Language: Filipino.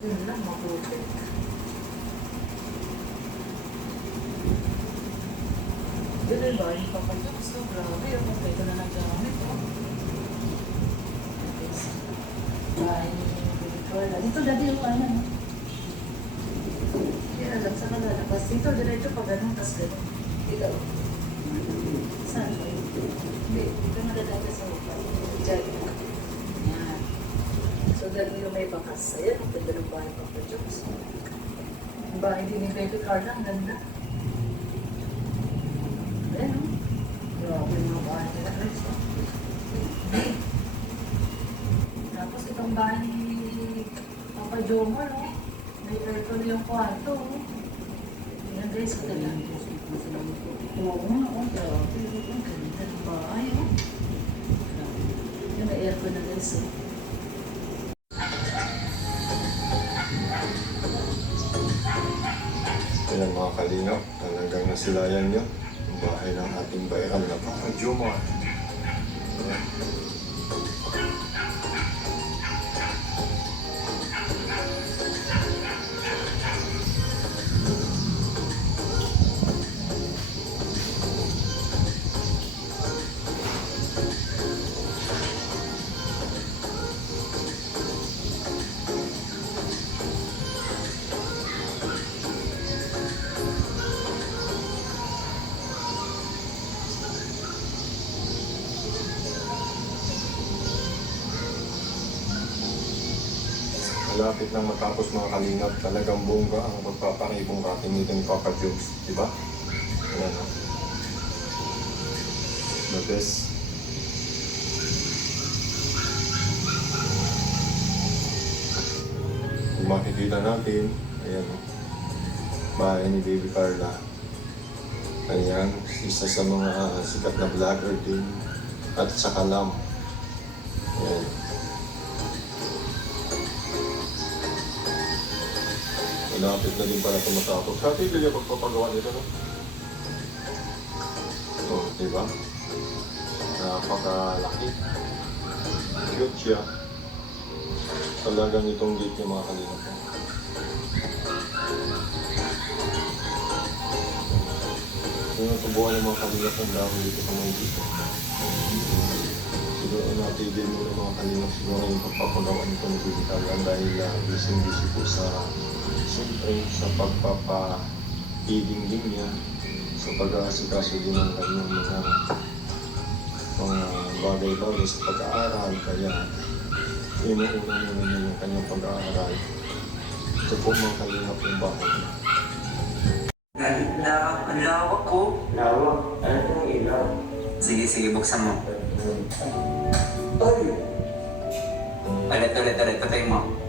Yun lang, mabuti. Yun ba? Yung kapatid, gusto, grabe. Yung kompleto na ng gamit, oh. Bahay ni Victoria. Dito, dati yung ano, no? Kaya lang, saan ka lalabas? Dito, diretso pa ganun, tas ganun. Dito. Saan ba yun? Hindi, dito madadala sa upay. Diyan. Yan. So, ganun yung may bakas. Ayan, ang ganda ng bahay Papa Jobs. Ang bahay din ni Baby Carla, ang ganda. Ayan, no? Grabe yung mga bahay nila, guys. Tapos itong bahay ni Papa Jomar, no? May aircon yung kwarto, no? Ayan, guys, ang ganda. Oo nga, oh, grabe. Ang ganda ng bahay, oh. Yung may aircon na, guys, oh. Ayan mga kalinaw, talagang nasilayan nyo ang bahay ng ating bayaran na Papa Jomar. Ayan. Malapit nang matapos mga kalingap, talagang bongga ang pagpapakibong rating nito ni Papa Jobs, di ba? Ayan o. The best. Kung makikita natin, ayan o. Bahay ni Baby Carla. Ayan, isa sa mga sikat na vlogger din. At sa Kalam. Ayan. Malapit na din pala tumatapos. Kasi hindi niya pagpapagawa nito, no? So, diba? Napakalaki. Cute siya. Talagang itong gate yung mga kalina po. Sinusubukan ng mga kalina kung dahil dito sa mga dito. Siguro natigil mo ng mga kalina siguro yung pagpapagawa nito ng Bibitagan dahil busy po sa siyempre sa pagpapahiding din niya sa pag-aasikaso din ng kanyang mga bagay-bagay sa pag-aaral. Kaya inuuna niya yung kanyang pag-aaral. Ito po mga kalingap yung bahay. Ang lawak ko. Lawak? Ano yung ilaw? Sige, buksan mo. Ay! Ulit, patay mo.